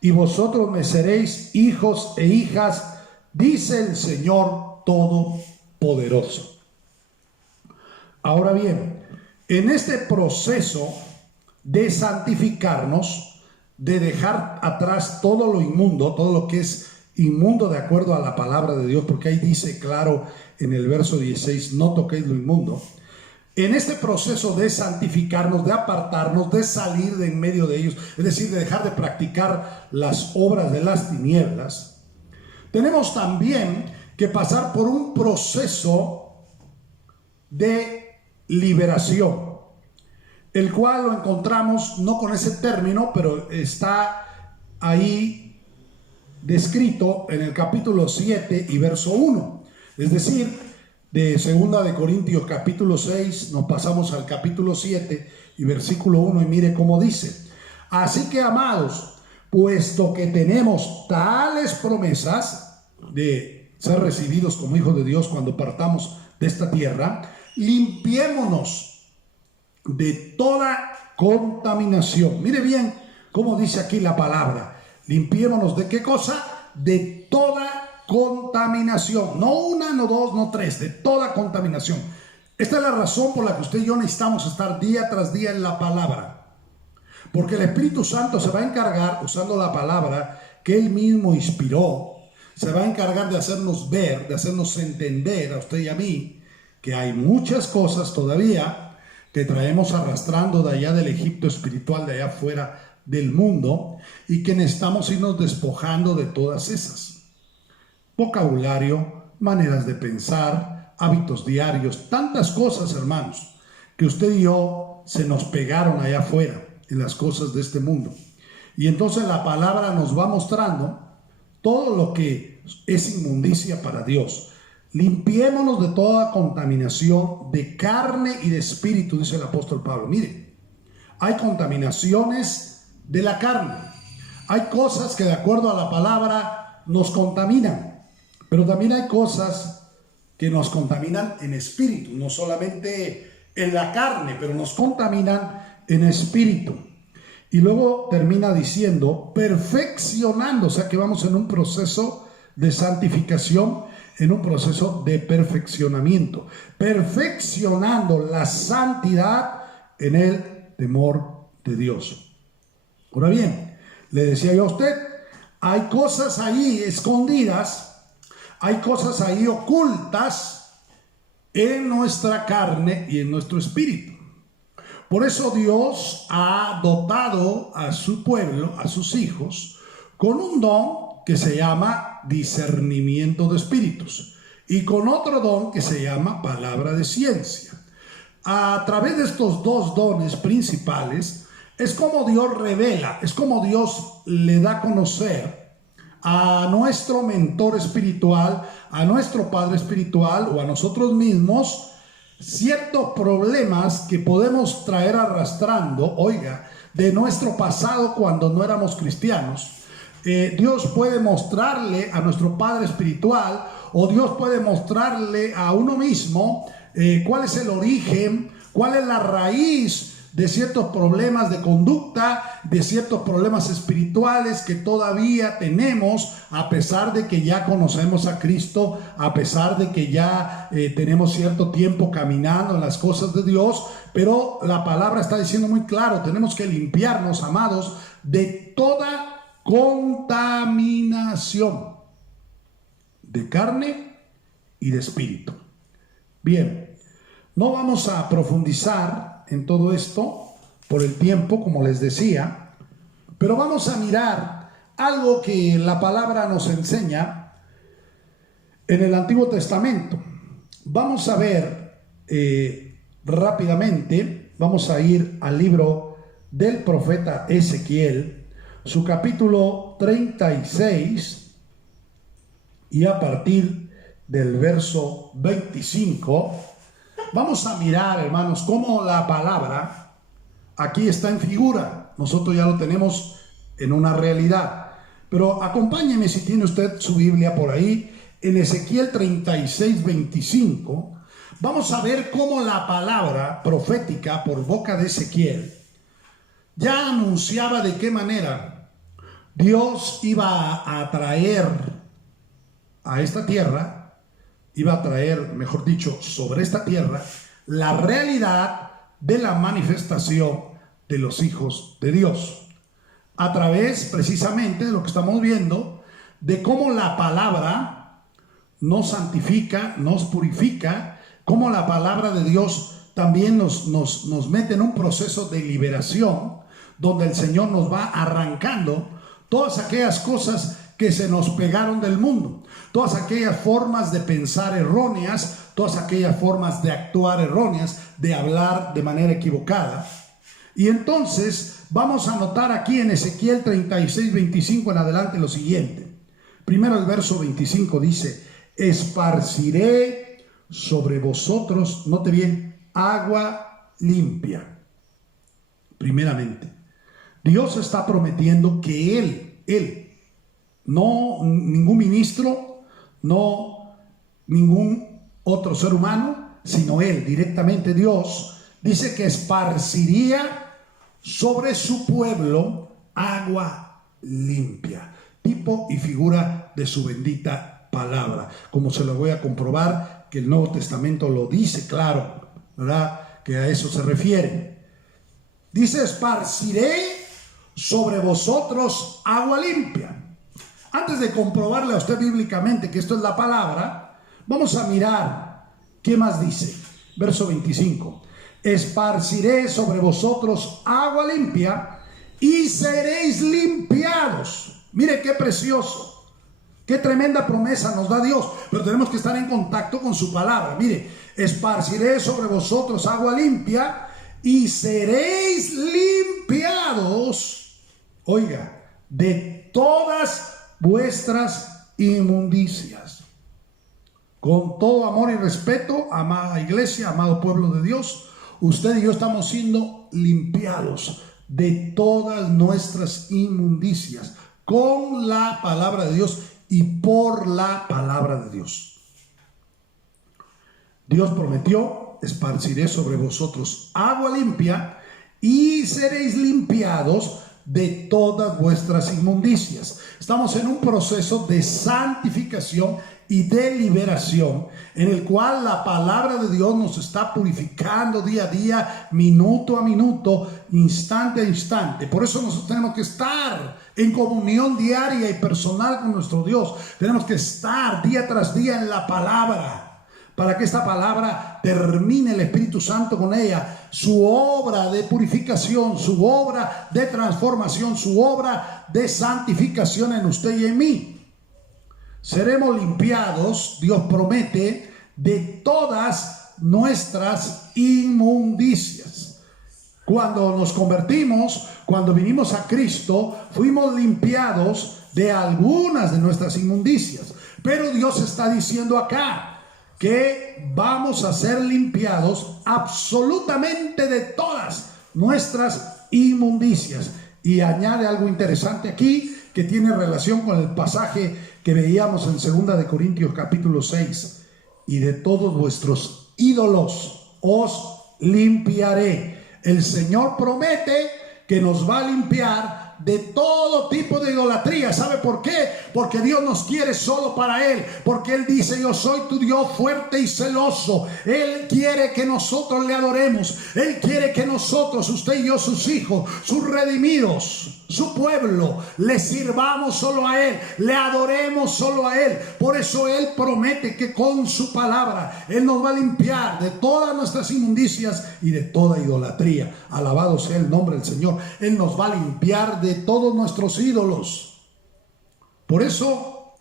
y vosotros me seréis hijos e hijas, dice el Señor Todopoderoso. Ahora bien, en este proceso de santificarnos, de dejar atrás todo lo inmundo, todo lo que es inmundo de acuerdo a la palabra de Dios, porque ahí dice claro en el verso 16, no toquéis lo inmundo. En este proceso de santificarnos, de apartarnos, de salir de en medio de ellos, es decir, de dejar de practicar las obras de las tinieblas, tenemos también que pasar por un proceso de liberación, el cual lo encontramos no con ese término, pero está ahí descrito en el capítulo 7 y verso 1. Es decir, de 2 de Corintios capítulo 6 nos pasamos al capítulo 7 y versículo 1, y mire cómo dice: así que, amados, puesto que tenemos tales promesas de ser recibidos como hijos de Dios cuando partamos de esta tierra, limpiémonos de toda contaminación. Mire bien cómo dice aquí la palabra: limpiémonos de qué cosa, de toda contaminación, no una, no dos, no tres, de toda contaminación. Esta es la razón por la que usted y yo necesitamos estar día tras día en la palabra, porque el Espíritu Santo se va a encargar, usando la palabra que Él mismo inspiró, se va a encargar de hacernos ver, de hacernos entender a usted y a mí que hay muchas cosas todavía que traemos arrastrando de allá del Egipto espiritual, de allá afuera del mundo, y que necesitamos irnos despojando de todas esas. Vocabulario, maneras de pensar, hábitos diarios, tantas cosas, hermanos, que usted y yo se nos pegaron allá afuera en las cosas de este mundo. Y entonces la palabra nos va mostrando todo lo que es inmundicia para Dios. Limpiémonos de toda contaminación de carne y de espíritu, dice el apóstol Pablo. Mire, hay contaminaciones de la carne. Hay cosas que de acuerdo a la palabra nos contaminan. Pero también hay cosas que nos contaminan en espíritu, no solamente en la carne, pero nos contaminan en espíritu. Y luego termina diciendo, perfeccionando, o sea que vamos en un proceso de santificación, en un proceso de perfeccionamiento, perfeccionando la santidad en el temor de Dios. Ahora bien, le decía yo a usted, hay cosas ahí escondidas, hay cosas ahí ocultas en nuestra carne y en nuestro espíritu. Por eso Dios ha dotado a su pueblo, a sus hijos, con un don que se llama discernimiento de espíritus y con otro don que se llama palabra de ciencia. A través de estos dos dones principales es como Dios revela, es como Dios le da a conocer a nuestro mentor espiritual, a nuestro padre espiritual o a nosotros mismos ciertos problemas que podemos traer arrastrando, oiga, de nuestro pasado cuando no éramos cristianos. Dios puede mostrarle a nuestro padre espiritual, o Dios puede mostrarle a uno mismo cuál es el origen, cuál es la raíz de ciertos problemas de conducta, de ciertos problemas espirituales que todavía tenemos, a pesar de que ya conocemos a Cristo, a pesar de que ya tenemos cierto tiempo caminando en las cosas de Dios. Pero la palabra está diciendo muy claro, tenemos que limpiarnos, amados, de toda contaminación de carne y de espíritu. Bien, no vamos a profundizar en todo esto por el tiempo, como les decía, pero vamos a mirar algo que la palabra nos enseña en el Antiguo Testamento. Vamos a ver rápidamente, vamos a ir al libro del profeta Ezequiel, su capítulo 36 y a partir del verso 25, vamos a mirar, hermanos, cómo la palabra aquí está en figura. Nosotros ya lo tenemos en una realidad. Pero acompáñeme, si tiene usted su Biblia por ahí, en Ezequiel 36, 25, vamos a ver cómo la palabra profética por boca de Ezequiel ya anunciaba de qué manera Dios iba a traer a esta tierra, iba a traer, mejor dicho, sobre esta tierra, la realidad de la manifestación de los hijos de Dios, a través precisamente de lo que estamos viendo, de cómo la palabra nos santifica, nos purifica, cómo la palabra de Dios también nos mete en un proceso de liberación, donde el Señor nos va arrancando todas aquellas cosas que se nos pegaron del mundo, todas aquellas formas de pensar erróneas, todas aquellas formas de actuar erróneas, de hablar de manera equivocada. Y entonces vamos a notar aquí en Ezequiel 36, 25 en adelante lo siguiente. Primero el verso 25 dice: esparciré sobre vosotros, note bien, agua limpia. Primeramente, Dios está prometiendo que Él, no ningún ministro, no ningún otro ser humano, sino Él, directamente Dios, dice que esparciría sobre su pueblo agua limpia, tipo y figura de su bendita palabra, como se lo voy a comprobar que el Nuevo Testamento lo dice claro, ¿verdad? Que a eso se refiere. Dice: esparciré sobre vosotros agua limpia. Antes de comprobarle a usted bíblicamente que esto es la palabra, vamos a mirar qué más dice. Verso 25: esparciré sobre vosotros agua limpia y seréis limpiados. Mire qué precioso, qué tremenda promesa nos da Dios, pero tenemos que estar en contacto con su palabra. Mire, esparciré sobre vosotros agua limpia y seréis limpiados, oiga, de todas vuestras inmundicias. Con todo amor y respeto, amada iglesia, amado pueblo de Dios, usted y yo estamos siendo limpiados de todas nuestras inmundicias con la palabra de Dios y por la palabra de Dios. Dios prometió: esparciré sobre vosotros agua limpia y seréis limpiados de todas vuestras inmundicias. Estamos en un proceso de santificación y de liberación, en el cual la palabra de Dios nos está purificando día a día, minuto a minuto, instante a instante. Por eso nosotros tenemos que estar en comunión diaria y personal con nuestro Dios. Tenemos que estar día tras día en la palabra, para que esta palabra termine el Espíritu Santo con ella su obra de purificación, su obra de transformación, su obra de santificación en usted y en mí. Seremos limpiados, Dios promete, de todas nuestras inmundicias. Cuando nos convertimos, cuando vinimos a Cristo, fuimos limpiados de algunas de nuestras inmundicias. Pero Dios está diciendo acá que vamos a ser limpiados absolutamente de todas nuestras inmundicias. Y añade algo interesante aquí que tiene relación con el pasaje que veíamos en 2 de Corintios capítulo 6. Y de todos vuestros ídolos os limpiaré. El Señor promete que nos va a limpiar de todo tipo de idolatría. ¿Sabe por qué? Porque Dios nos quiere solo para Él. Porque Él dice: yo soy tu Dios fuerte y celoso. Él quiere que nosotros le adoremos. Él quiere que nosotros, usted y yo, sus hijos, sus redimidos, su pueblo, le sirvamos solo a Él, le adoremos solo a Él. Por eso Él promete que con su palabra Él nos va a limpiar de todas nuestras inmundicias y de toda idolatría. Alabado sea el nombre del Señor. Él nos va a limpiar de todos nuestros ídolos. Por eso,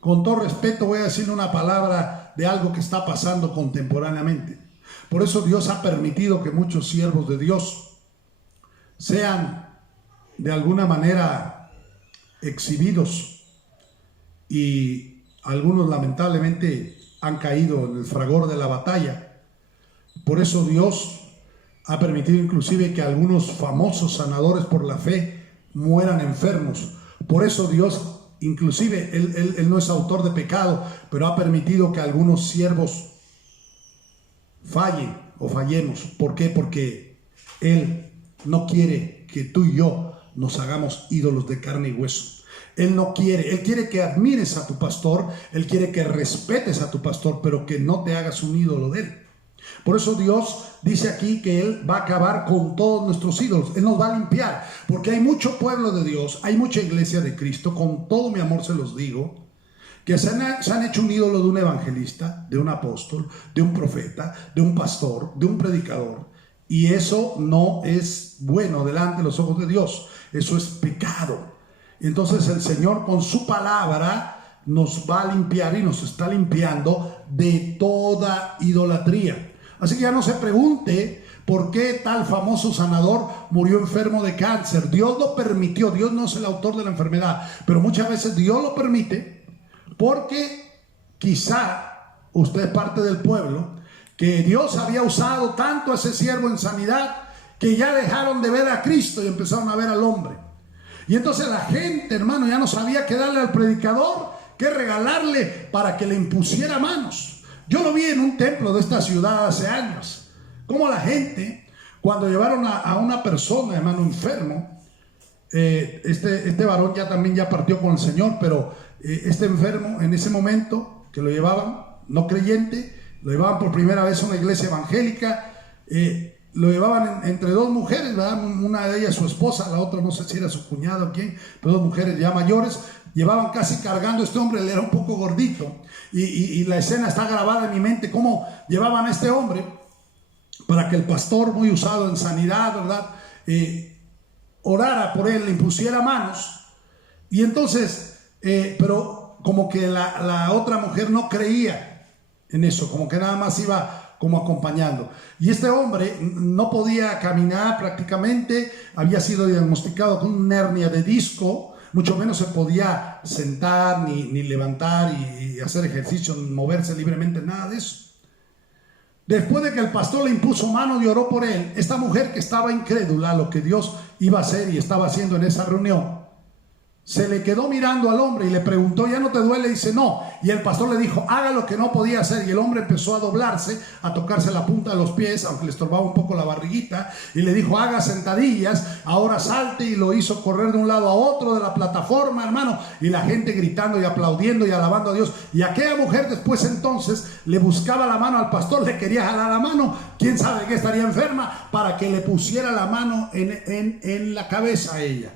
con todo respeto, voy a decirle una palabra de algo que está pasando contemporáneamente. Por eso Dios ha permitido que muchos siervos de Dios sean de alguna manera exhibidos y algunos lamentablemente han caído en el fragor de la batalla. Por eso Dios ha permitido inclusive que algunos famosos sanadores por la fe mueran enfermos. Por eso Dios, inclusive, Él no es autor de pecado, pero ha permitido que algunos siervos fallen o fallemos. ¿Por qué? Porque Él no quiere que tú y yo nos hagamos ídolos de carne y hueso. Él no quiere, Él quiere que admires a tu pastor, Él quiere que respetes a tu pastor, pero que no te hagas un ídolo de Él. Por eso Dios dice aquí que Él va a acabar con todos nuestros ídolos. Él nos va a limpiar, porque hay mucho pueblo de Dios, hay mucha iglesia de Cristo, con todo mi amor se los digo, que se han hecho un ídolo de un evangelista, de un apóstol, de un profeta, de un pastor, de un predicador. Y eso no es bueno delante de los ojos de Dios. Eso es pecado. Entonces el Señor con su palabra nos va a limpiar y nos está limpiando de toda idolatría. Así que ya no se pregunte por qué tal famoso sanador murió enfermo de cáncer. Dios lo permitió. Dios no es el autor de la enfermedad, pero muchas veces Dios lo permite porque quizá usted es parte del pueblo que Dios había usado tanto a ese siervo en sanidad que ya dejaron de ver a Cristo y empezaron a ver al hombre. Y entonces la gente, hermano, ya no sabía qué darle al predicador, qué regalarle para que le impusiera manos. Yo lo vi en un templo de esta ciudad hace años, como la gente, cuando llevaron a una persona, hermano, enfermo, este varón ya partió con el Señor, pero este enfermo en ese momento que lo llevaban, no creyente, lo llevaban por primera vez a una iglesia evangélica, lo llevaban entre dos mujeres, ¿verdad? Una de ellas su esposa, la otra no sé si era su cuñada o quién, pero dos mujeres ya mayores, llevaban casi cargando a este hombre, él era un poco gordito, y la escena está grabada en mi mente, cómo llevaban a este hombre para que el pastor, muy usado en sanidad, ¿verdad? Orara por él, le impusiera manos, y entonces, pero como que la otra mujer no creía en eso, como que nada más iba como acompañando. Y este hombre no podía caminar prácticamente, había sido diagnosticado con una hernia de disco, mucho menos se podía sentar ni levantar y hacer ejercicio, ni moverse libremente, nada de eso. Después de que el pastor le impuso mano y oró por él, esta mujer que estaba incrédula a lo que Dios iba a hacer y estaba haciendo en esa reunión, se le quedó mirando al hombre y le preguntó, ¿ya no te duele? Y dice, no. Y el pastor le dijo, haga lo que no podía hacer. Y el hombre empezó a doblarse, a tocarse la punta de los pies, aunque le estorbaba un poco la barriguita. Y le dijo, haga sentadillas, ahora salte. Y lo hizo correr de un lado a otro de la plataforma, hermano. Y la gente gritando y aplaudiendo y alabando a Dios. Y aquella mujer después entonces le buscaba la mano al pastor, le quería jalar la mano. ¿Quién sabe que estaría enferma? Para que le pusiera la mano en la cabeza a ella.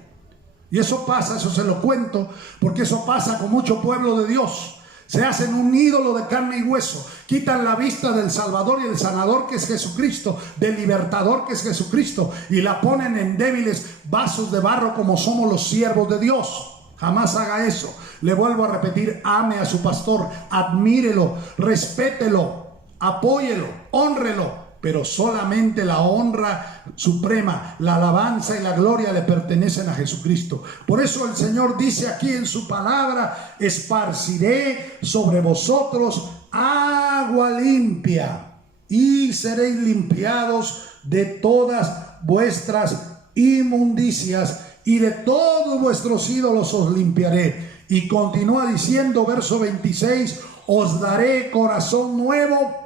Y eso pasa, eso se lo cuento, porque eso pasa con mucho pueblo de Dios. Se hacen un ídolo de carne y hueso, quitan la vista del Salvador y del Sanador que es Jesucristo, del Libertador que es Jesucristo, y la ponen en débiles vasos de barro como somos los siervos de Dios. Jamás haga eso. Le vuelvo a repetir, ame a su pastor, admírelo, respételo, apóyelo, hónrelo. Pero solamente la honra suprema, la alabanza y la gloria le pertenecen a Jesucristo. Por eso el Señor dice aquí en su palabra, esparciré sobre vosotros agua limpia y seréis limpiados de todas vuestras inmundicias y de todos vuestros ídolos os limpiaré. Y continúa diciendo, verso 26, os daré corazón nuevo.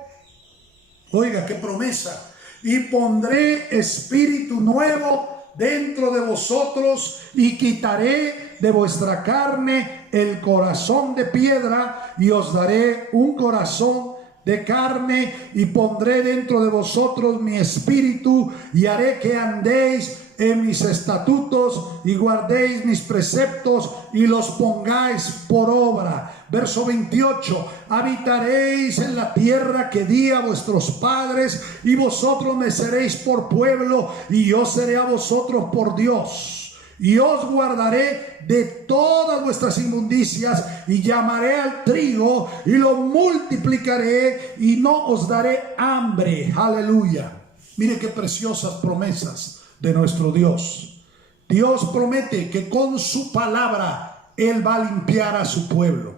Oiga, qué promesa. Y pondré espíritu nuevo dentro de vosotros y quitaré de vuestra carne el corazón de piedra y os daré un corazón de carne y pondré dentro de vosotros mi espíritu y haré que andéis en mis estatutos y guardéis mis preceptos y los pongáis por obra. Verso 28, habitaréis en la tierra que di a vuestros padres y vosotros me seréis por pueblo y yo seré a vosotros por Dios. Y os guardaré de todas vuestras inmundicias y llamaré al trigo y lo multiplicaré y no os daré hambre. Aleluya. Mire qué preciosas promesas de nuestro Dios. Dios promete que con su palabra Él va a limpiar a su pueblo.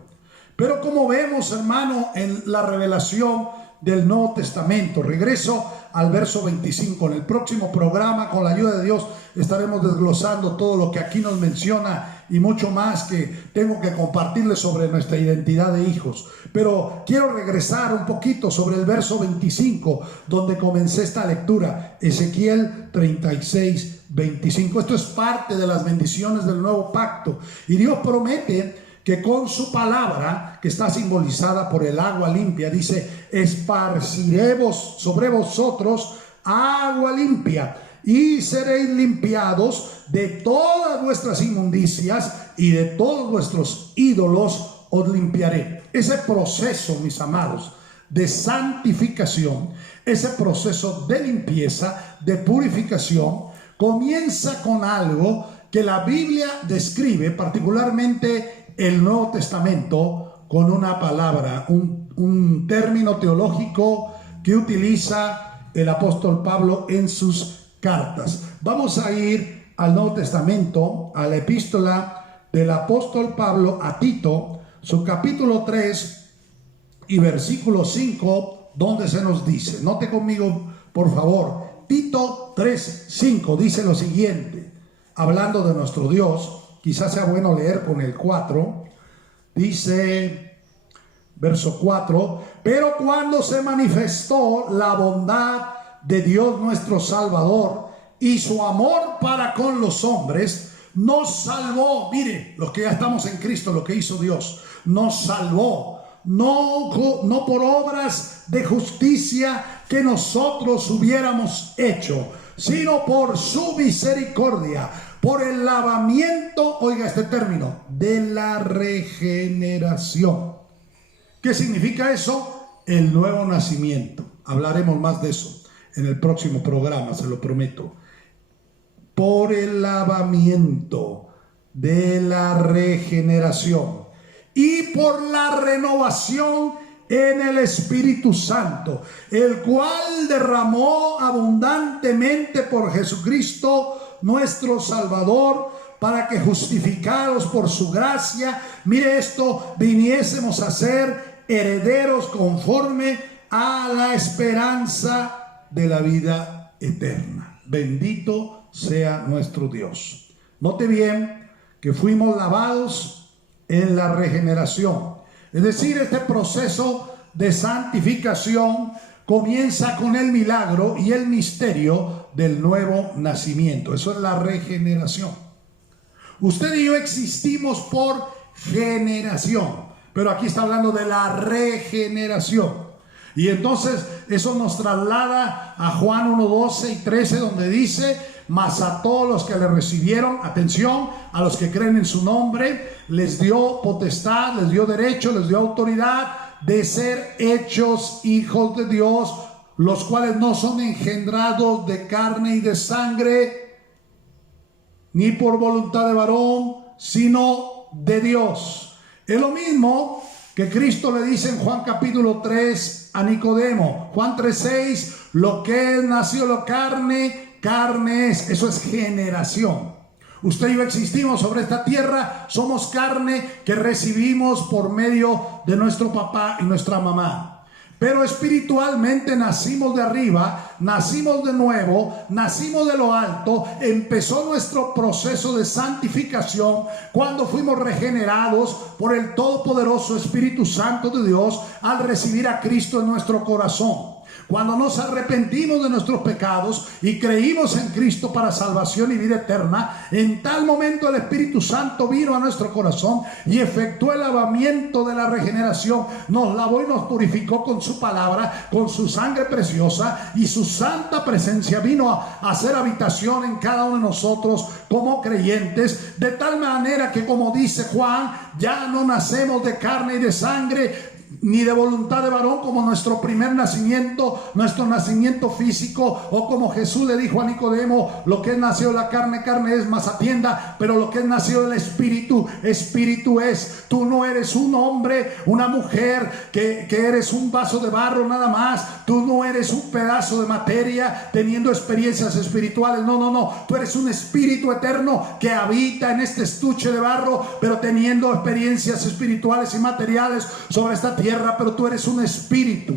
Pero como vemos, hermano, en la revelación del Nuevo Testamento, regreso al verso 25. En el próximo programa, con la ayuda de Dios, estaremos desglosando todo lo que aquí nos menciona y mucho más que tengo que compartirles sobre nuestra identidad de hijos. Pero quiero regresar un poquito sobre el verso 25, donde comencé esta lectura, Ezequiel 36, 25. Esto es parte de las bendiciones del nuevo pacto. Y Dios promete que con su palabra, que está simbolizada por el agua limpia, dice: esparciremos sobre vosotros agua limpia, y seréis limpiados de todas vuestras inmundicias, y de todos vuestros ídolos os limpiaré. Ese proceso, mis amados, de santificación, ese proceso de limpieza, de purificación, comienza con algo que la Biblia describe, particularmente el Nuevo Testamento, con una palabra, un término teológico que utiliza el apóstol Pablo en sus cartas. Vamos a ir al Nuevo Testamento, a la epístola del apóstol Pablo a Tito, su capítulo 3 y versículo 5, donde se nos dice, note conmigo por favor, Tito 3, 5, dice lo siguiente, hablando de nuestro Dios. Quizás sea bueno leer con el 4. Dice, verso 4, pero cuando se manifestó la bondad de Dios nuestro Salvador y su amor para con los hombres, nos salvó. Mire, los que ya estamos en Cristo, lo que hizo Dios, nos salvó. No por obras de justicia que nosotros hubiéramos hecho, sino por su misericordia, por el lavamiento, oiga este término, de la regeneración. ¿Qué significa eso? El nuevo nacimiento. Hablaremos más de eso en el próximo programa, se lo prometo. Por el lavamiento de la regeneración y por la renovación en el Espíritu Santo, el cual derramó abundantemente por Jesucristo nuestro Salvador, para que justificados por su gracia, mire esto, viniésemos a ser herederos conforme a la esperanza de la vida eterna. Bendito sea nuestro Dios. Note bien que fuimos lavados en la regeneración, es decir, este proceso de santificación comienza con el milagro y el misterio del nuevo nacimiento. Eso es la regeneración. Usted y yo existimos por generación, pero aquí está hablando de la regeneración. Y entonces eso nos traslada a Juan 1, 12 y 13, donde dice: mas a todos los que le recibieron, atención, a los que creen en su nombre, les dio potestad, les dio derecho, les dio autoridad de ser hechos hijos de Dios, los cuales no son engendrados de carne y de sangre, ni por voluntad de varón, sino de Dios. Es lo mismo que Cristo le dice en Juan capítulo 3 a Nicodemo. Juan 3:6, lo que es nacido de carne, carne es. Eso es generación. Usted y yo existimos sobre esta tierra, somos carne que recibimos por medio de nuestro papá y nuestra mamá. Pero espiritualmente nacimos de arriba, nacimos de nuevo, nacimos de lo alto. Empezó nuestro proceso de santificación cuando fuimos regenerados por el todopoderoso Espíritu Santo de Dios al recibir a Cristo en nuestro corazón. Cuando nos arrepentimos de nuestros pecados y creímos en Cristo para salvación y vida eterna, en tal momento el Espíritu Santo vino a nuestro corazón y efectuó el lavamiento de la regeneración. Nos lavó y nos purificó con su palabra, con su sangre preciosa, y su santa presencia vino a hacer habitación en cada uno de nosotros como creyentes, de tal manera que, como dice Juan, ya no nacemos de carne y de sangre, ni de voluntad de varón como nuestro primer nacimiento, nuestro nacimiento físico, o como Jesús le dijo a Nicodemo, lo que es nacido de la carne, carne es, mas atienda, pero lo que es nacido del Espíritu, Espíritu es. Tú no eres un hombre, una mujer, que eres un vaso de barro nada más. Tú no eres un pedazo de materia teniendo experiencias espirituales. No, no, no. Tú eres un espíritu eterno que habita en este estuche de barro, pero teniendo experiencias espirituales y materiales sobre esta tierra. Pero tú eres un espíritu.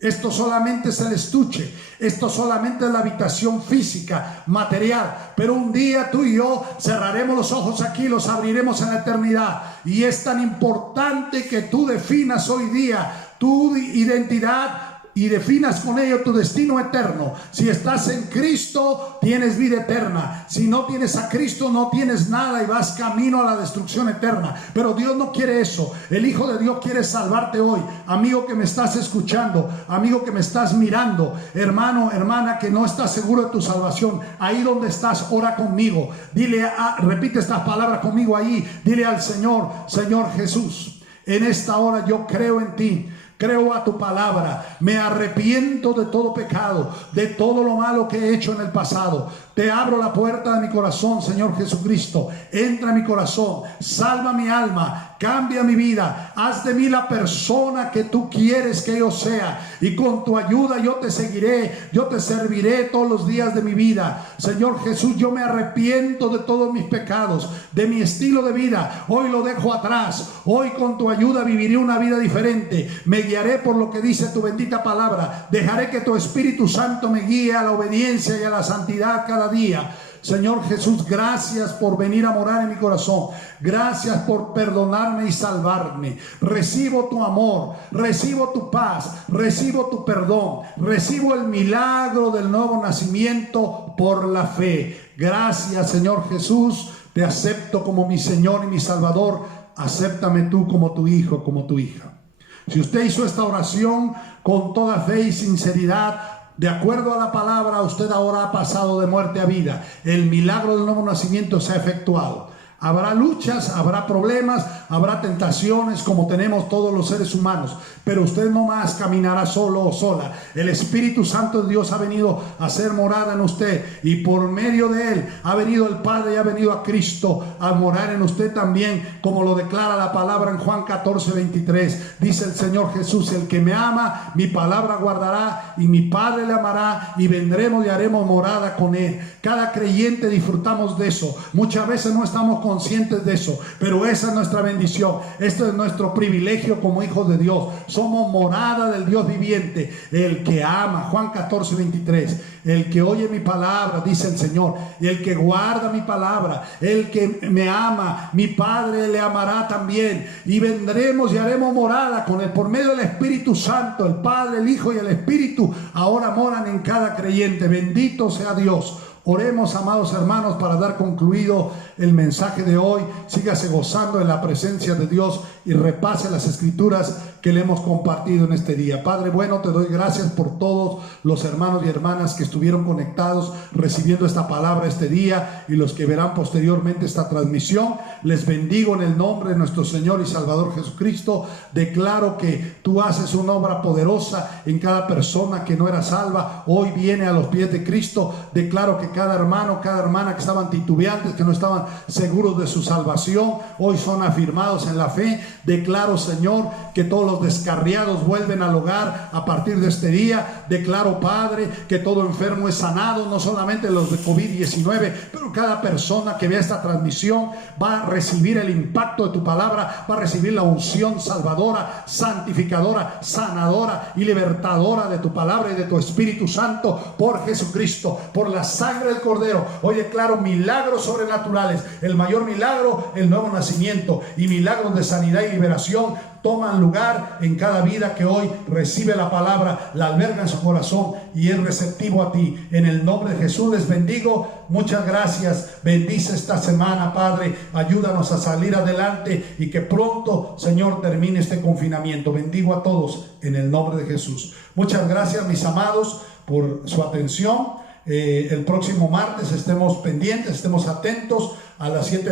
Esto solamente es el estuche, esto solamente es la habitación física, material, pero un día tú y yo cerraremos los ojos aquí, los abriremos en la eternidad. Y es tan importante que tú definas hoy día tu identidad y definas con ello tu destino eterno. Si estás en Cristo, tienes vida eterna. Si no tienes a Cristo, no tienes nada y vas camino a la destrucción eterna. Pero Dios no quiere eso. El Hijo de Dios quiere salvarte hoy. Amigo que me estás escuchando, amigo que me estás mirando, hermano, hermana que no estás seguro de tu salvación, ahí donde estás, ora conmigo. Dile, repite estas palabras conmigo ahí. Dile al Señor: Señor Jesús, en esta hora yo creo en ti. Creo a tu palabra, me arrepiento de todo pecado, de todo lo malo que he hecho en el pasado. Te abro la puerta de mi corazón, Señor Jesucristo. Entra en mi corazón, salva mi alma, cambia mi vida. Haz de mí la persona que tú quieres que yo sea. Y con tu ayuda yo te seguiré, yo te serviré todos los días de mi vida. Señor Jesús, yo me arrepiento de todos mis pecados, de mi estilo de vida. Hoy lo dejo atrás. Hoy con tu ayuda viviré una vida diferente. Me guiaré por lo que dice tu bendita palabra. Dejaré que tu Espíritu Santo me guíe a la obediencia y a la santidad cada día. Señor Jesús, gracias por venir a morar en mi corazón. Gracias por perdonarme y salvarme. Recibo tu amor, recibo tu paz, recibo tu perdón, recibo el milagro del nuevo nacimiento por la fe. Gracias, Señor Jesús. Te acepto como mi Señor y mi Salvador. Acéptame tú como tu hijo, como tu hija. Si usted hizo esta oración con toda fe y sinceridad, de acuerdo a la palabra, usted ahora ha pasado de muerte a vida. El milagro del nuevo nacimiento se ha efectuado. Habrá luchas, habrá problemas, habrá tentaciones como tenemos todos los seres humanos, pero usted no más caminará solo o sola. El Espíritu Santo de Dios ha venido a hacer morada en usted, y por medio de él ha venido el Padre y ha venido a Cristo a morar en usted también, como lo declara la palabra en Juan 14:23. Dice el Señor Jesús: el que me ama, mi palabra guardará, y mi Padre le amará, y vendremos y haremos morada con él. Cada creyente disfrutamos de eso. Muchas veces no estamos conscientes de eso, pero esa es nuestra bendición. Esto es nuestro privilegio como hijos de Dios. Somos morada del Dios viviente. El que ama, Juan 14:23, el que oye mi palabra, dice el Señor, y el que guarda mi palabra, el que me ama, mi Padre le amará también, y vendremos y haremos morada con él. Por medio del Espíritu Santo, el Padre, el Hijo y el Espíritu ahora moran en cada creyente. Bendito sea Dios. Oremos, amados hermanos, para dar concluido el mensaje de hoy. Sígase gozando en la presencia de Dios y repase las escrituras que le hemos compartido en este día. Padre bueno, te doy gracias por todos los hermanos y hermanas que estuvieron conectados recibiendo esta palabra este día, y los que verán posteriormente esta transmisión. Les bendigo en el nombre de nuestro Señor y Salvador Jesucristo. Declaro que tú haces una obra poderosa en cada persona que no era salva. Hoy viene a los pies de Cristo. Declaro que cada hermano, cada hermana que estaban titubeantes, que no estaban seguros de su salvación, hoy son afirmados en la fe. Declaro, Señor, que todos los descarriados vuelven al hogar a partir de este día. Declaro, Padre, que todo enfermo es sanado, no solamente los de COVID-19, pero cada persona que vea esta transmisión va a recibir el impacto de tu palabra, va a recibir la unción salvadora, santificadora, sanadora y libertadora de tu palabra y de tu Espíritu Santo, por Jesucristo, por la sangre del Cordero. Hoy declaro milagros sobrenaturales. El mayor milagro, el nuevo nacimiento, y milagros de sanidad y liberación toman lugar en cada vida que hoy recibe la palabra, la alberga en su corazón y es receptivo a ti. En el nombre de Jesús les bendigo. Muchas gracias. Bendice esta semana, Padre. Ayúdanos a salir adelante y que pronto, Señor, termine este confinamiento. Bendigo a todos en el nombre de Jesús. Muchas gracias, mis amados, por su atención. El próximo martes estemos pendientes, estemos atentos a las 7